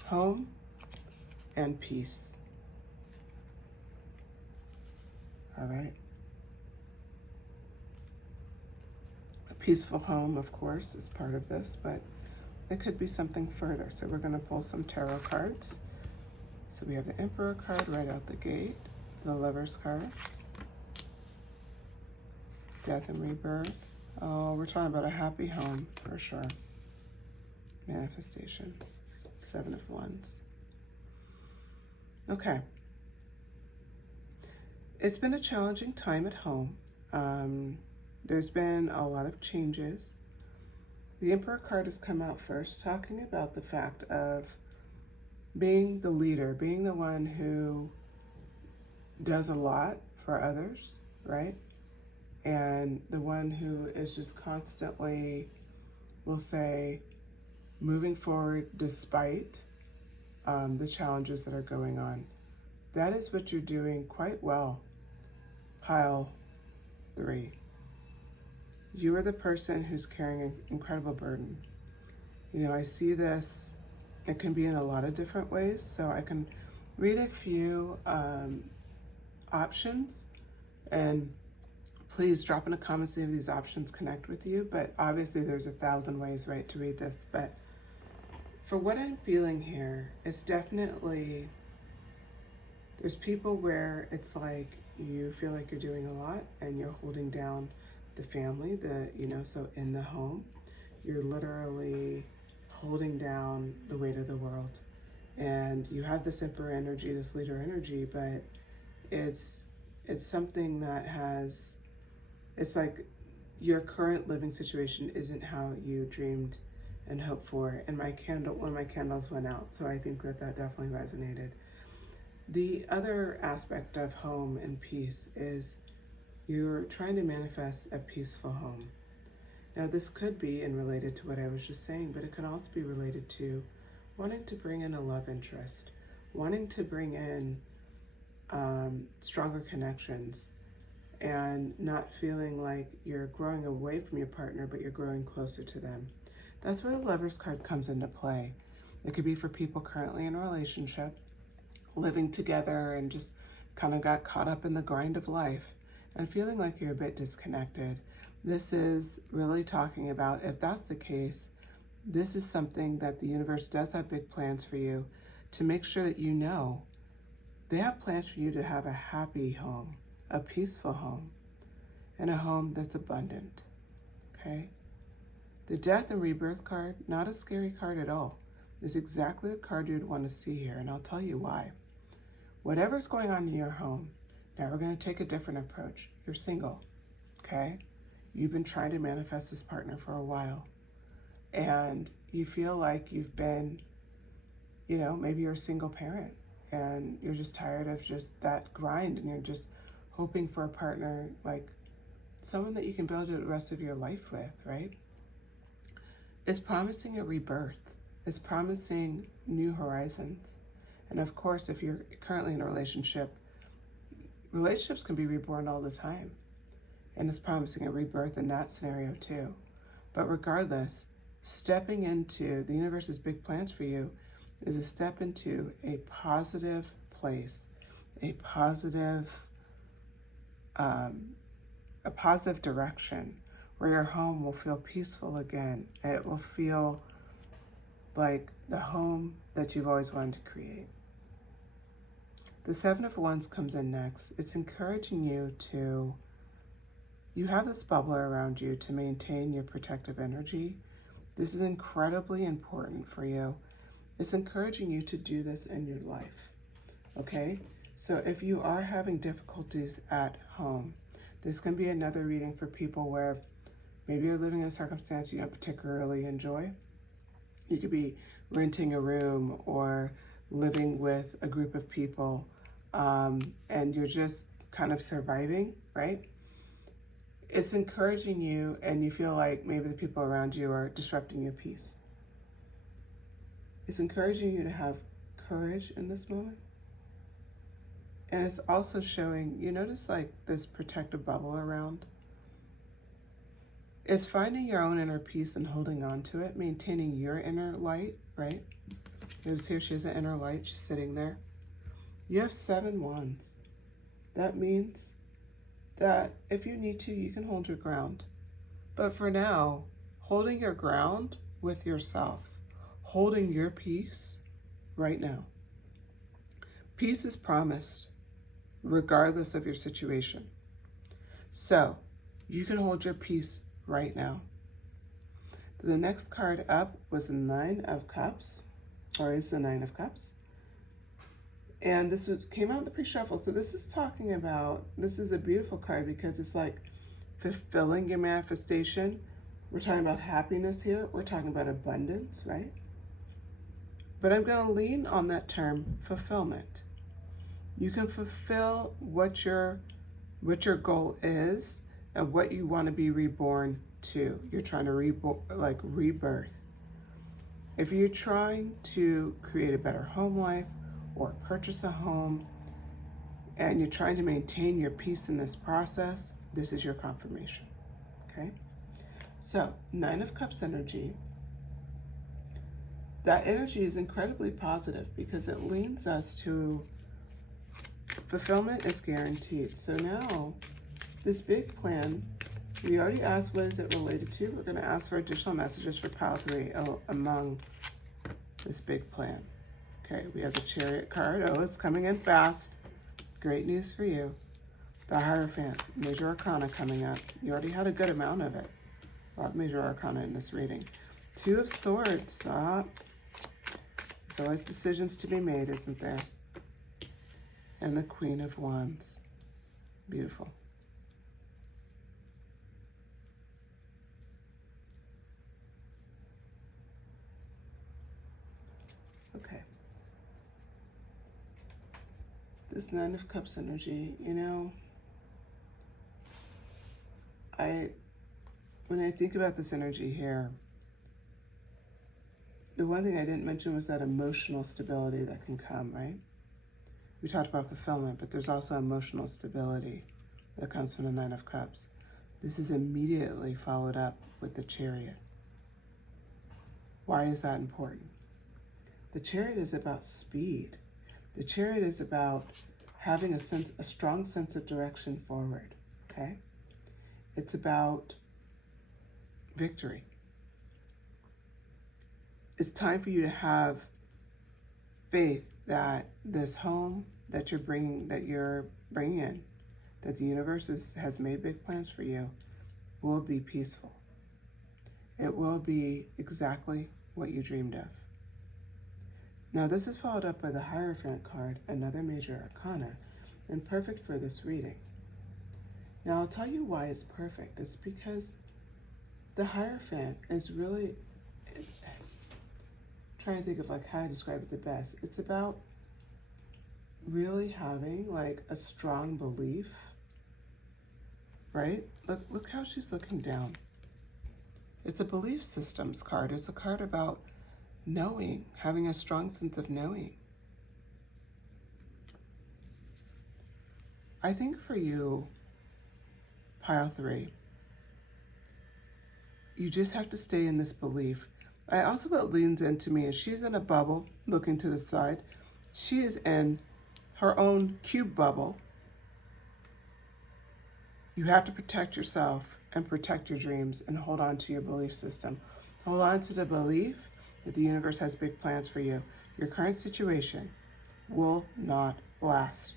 Home and peace. All right. A peaceful home, of course, is part of this, but it could be something further. So we're going to pull some tarot cards. So we have the Emperor card right out the gate, the Lover's card, Death and Rebirth. Oh, we're talking about a happy home for sure. Manifestation. 7 of Wands. Okay. It's been a challenging time at home. There's been a lot of changes. The Emperor card has come out first, talking about the fact of being the leader, being the one who does a lot for others, right? And the one who is just constantly, we'll say, moving forward despite the challenges that are going on. That is what you're doing quite well, pile 3. You are the person who's carrying an incredible burden. You know, I see this, it can be in a lot of different ways, so I can read a few options, and please drop in a comment, see if these options connect with you, but obviously there's 1,000 ways, right, to read this, but for what I'm feeling here, it's definitely, there's people where it's like you feel like you're doing a lot and you're holding down the family, so in the home, you're literally holding down the weight of the world. And you have this Emperor energy, this leader energy, but it's something that it's like your current living situation isn't how you dreamed and hope for. And one of my candles went out, so I think that definitely resonated. The other aspect of home and peace is You're trying to manifest a peaceful home. Now, this could be and related to what I was just saying, but it could also be related to wanting to bring in a love interest, wanting to bring in stronger connections, and not feeling like you're growing away from your partner, but you're growing closer to them. That's where the Lover's card comes into play. It could be for people currently in a relationship, living together and just kind of got caught up in the grind of life and feeling like you're a bit disconnected. This is really talking about, if that's the case, this is something that the universe does have big plans for you, to make sure that you know they have plans for you to have a happy home, a peaceful home, and a home that's abundant. Okay? The Death and Rebirth card, not a scary card at all, is exactly the card you'd want to see here, and I'll tell you why. Whatever's going on in your home, now we're going to take a different approach. You're single, okay? You've been trying to manifest this partner for a while, and you feel like you've been, maybe you're a single parent, and you're just tired of just that grind, and you're just hoping for a partner, like someone that you can build the rest of your life with, right? It's promising a rebirth. It's promising new horizons. And of course, if you're currently in a relationship, relationships can be reborn all the time. And it's promising a rebirth in that scenario too. But regardless, stepping into the universe's big plans for you is a step into a positive place, a positive direction, where your home will feel peaceful again. It will feel like the home that you've always wanted to create. The Seven of Wands comes in next. It's encouraging you have this bubble around you to maintain your protective energy. This is incredibly important for you. It's encouraging you to do this in your life, okay? So if you are having difficulties at home, this can be another reading for people where maybe you're living in a circumstance you don't particularly enjoy. You could be renting a room or living with a group of people, and you're just kind of surviving, right? It's encouraging you, and you feel like maybe the people around you are disrupting your peace. It's encouraging you to have courage in this moment. And it's also showing, you notice like this protective bubble around? It's finding your own inner peace and holding on to it, maintaining your inner light, right? Notice here she has an inner light, she's sitting there. You have 7 wands. That means that if you need to, you can hold your ground. But for now, holding your ground with yourself, holding your peace right now. Peace is promised regardless of your situation. So you can hold your peace right now. The next card up was the 9 of Cups, or is the 9 of Cups. And this came out in the pre-shuffle. So this is talking about, this is a beautiful card because it's like fulfilling your manifestation. We're talking about happiness here. We're talking about abundance, right? But I'm going to lean on that term, fulfillment. You can fulfill what your goal is and what you want to be reborn to. You're trying to rebirth. If you're trying to create a better home life or purchase a home and you're trying to maintain your peace in this process, this is your confirmation, okay? So 9 of Cups energy, that energy is incredibly positive because it leads us to fulfillment is guaranteed. So now this big plan, we already asked what is it related to. We're going to ask for additional messages for pile 3 among this big plan. Okay, we have the Chariot card. Oh, it's coming in fast. Great news for you. The Hierophant, Major Arcana coming up. You already had a good amount of it. A lot of Major Arcana in this reading. 2 of Swords. There's always decisions to be made, isn't there? And the Queen of Wands. Beautiful. Okay. This 9 of Cups energy, when I think about this energy here, the one thing I didn't mention was that emotional stability that can come, right? We talked about fulfillment, but there's also emotional stability that comes from the Nine of Cups. This is immediately followed up with the Chariot. Why is that important? The Chariot is about speed. The Chariot is about having a strong sense of direction forward, okay? It's about victory. It's time for you to have faith that this home that you're bringing in, that the universe has made big plans for you, will be peaceful. It will be exactly what you dreamed of. Now, this is followed up by the Hierophant card, another major arcana, and perfect for this reading. Now, I'll tell you why it's perfect. It's because the Hierophant is really, trying to think of how to describe it the best. It's about really having a strong belief, right? Look how she's looking down. It's a belief systems card. It's a card about knowing, having a strong sense of knowing. I think for you, pile 3, you just have to stay in this belief. I also, what leans into me is she's in a bubble looking to the side. She is in her own cube bubble. You have to protect yourself and protect your dreams and hold on to your belief system. Hold on to the belief that the universe has big plans for you. Your current situation will not last.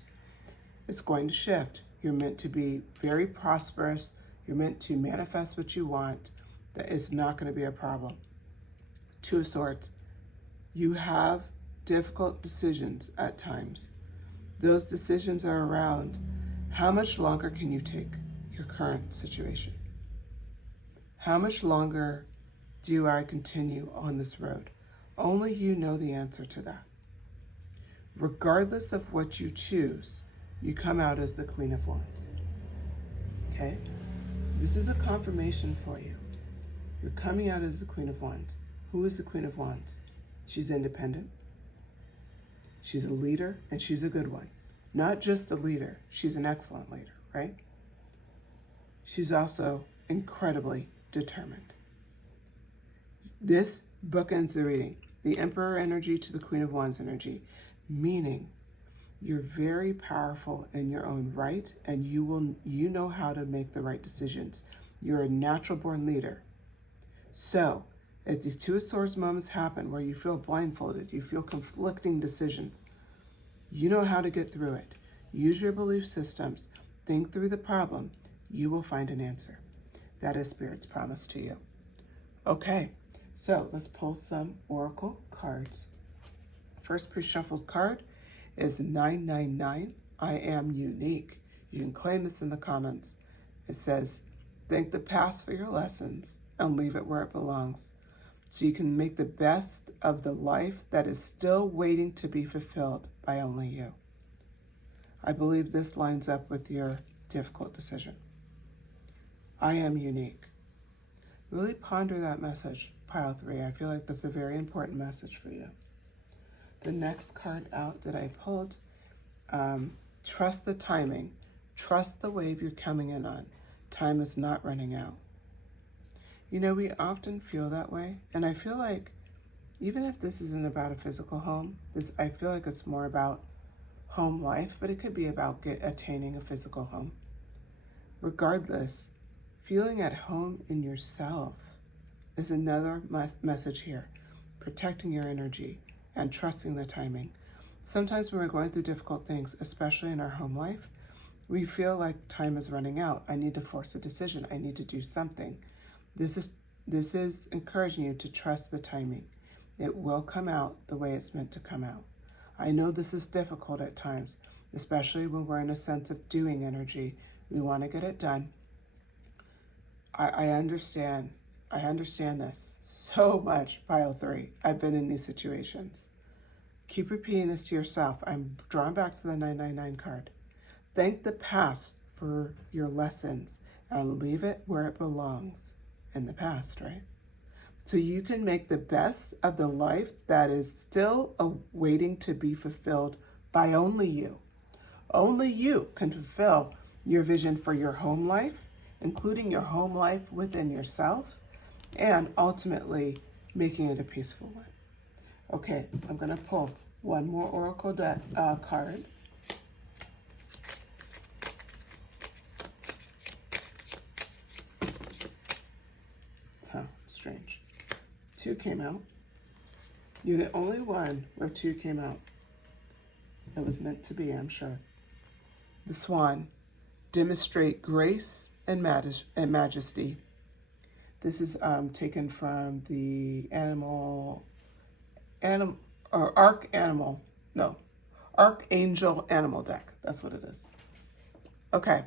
It's going to shift. You're meant to be very prosperous. You're meant to manifest what you want. That is not going to be a problem. Two of Swords. You have difficult decisions at times. Those decisions are around how much longer can you take your current situation? How much longer do I continue on this road? Only you know the answer to that. Regardless of what you choose, you come out as the Queen of Wands. Okay? This is a confirmation for you. You're coming out as the Queen of Wands. Who is the Queen of Wands? She's independent. She's a leader, and she's a good one. Not just a leader, she's an excellent leader, right? She's also incredibly determined. This bookends the reading. The Emperor energy to the Queen of Wands energy, meaning you're very powerful in your own right, and you know how to make the right decisions. You're a natural born leader. So, if these Two of Swords moments happen where you feel blindfolded, you feel conflicting decisions, you know how to get through it. Use your belief systems. Think through the problem. You will find an answer. That is Spirit's promise to you. Okay, so let's pull some Oracle cards. First pre-shuffled card is 999. I am unique. You can claim this in the comments. It says, thank the past for your lessons and leave it where it belongs, so you can make the best of the life that is still waiting to be fulfilled by only you. I believe this lines up with your difficult decision. I am unique. Really ponder that message, pile 3. I feel like that's a very important message for you. The next card out that I pulled, trust the timing. Trust the wave you're coming in on. Time is not running out. You know, we often feel that way, and I feel like even if this isn't about a physical home, I feel like it's more about home life, but it could be about attaining a physical home. Regardless, feeling at home in yourself is another message here. Protecting your energy and trusting the timing. Sometimes when we're going through difficult things, especially in our home life, we feel like time is running out. I need to force a decision. I need to do something. This is encouraging you to trust the timing. It will come out the way it's meant to come out. I know this is difficult at times, especially when we're in a sense of doing energy. We want to get it done. I understand. I understand this so much, pile 3. I've been in these situations. Keep repeating this to yourself. I'm drawn back to the 999 card. Thank the past for your lessons and leave it where it belongs, in the past, right? So you can make the best of the life that is still awaiting to be fulfilled by only you. Only you can fulfill your vision for your home life, including your home life within yourself, and ultimately making it a peaceful one. Okay, I'm going to pull one more Oracle card. Huh, strange. 2 came out. You're the only one where 2 came out. It was meant to be, I'm sure. The Swan. Demonstrate grace and majesty. This is taken from the Archangel animal deck. That's what it is. Okay.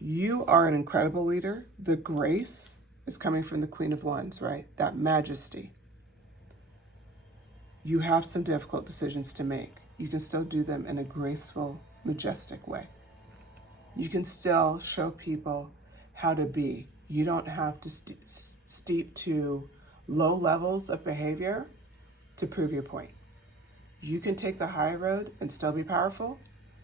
You are an incredible leader. The grace is coming from the Queen of Wands, right? That majesty. You have some difficult decisions to make. You can still do them in a graceful, majestic way. You can still show people how to be. You don't have to steep to low levels of behavior to prove your point. You can take the high road and still be powerful,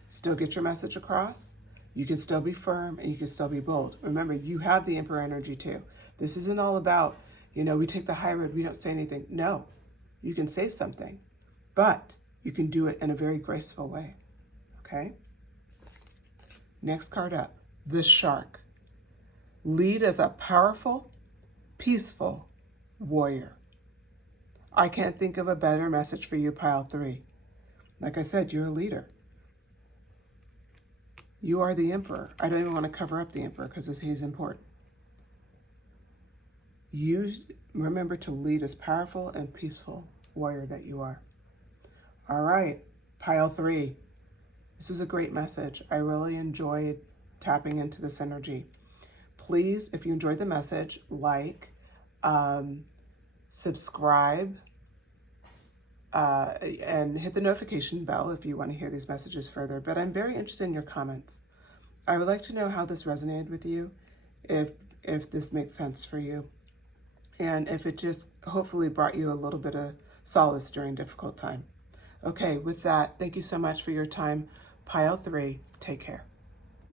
still get your message across. You can still be firm and you can still be bold. Remember, you have the Emperor energy too. This isn't all about, we take the high road, we don't say anything. No, you can say something, but you can do it in a very graceful way, okay? Next card up, the Shark. Lead as a powerful, peaceful warrior. I can't think of a better message for you, pile 3. Like I said, you're a leader. You are the Emperor. I don't even want to cover up the Emperor because he's important. Remember to lead as powerful and peaceful warrior that you are. All right, pile 3. This was a great message. I really enjoyed tapping into this energy. Please, if you enjoyed the message, like, subscribe, and hit the notification bell if you want to hear these messages further. But I'm very interested in your comments. I would like to know how this resonated with you, if this makes sense for you, and if it just hopefully brought you a little bit of solace during a difficult time. Okay, with that, thank you so much for your time. Pile 3, take care.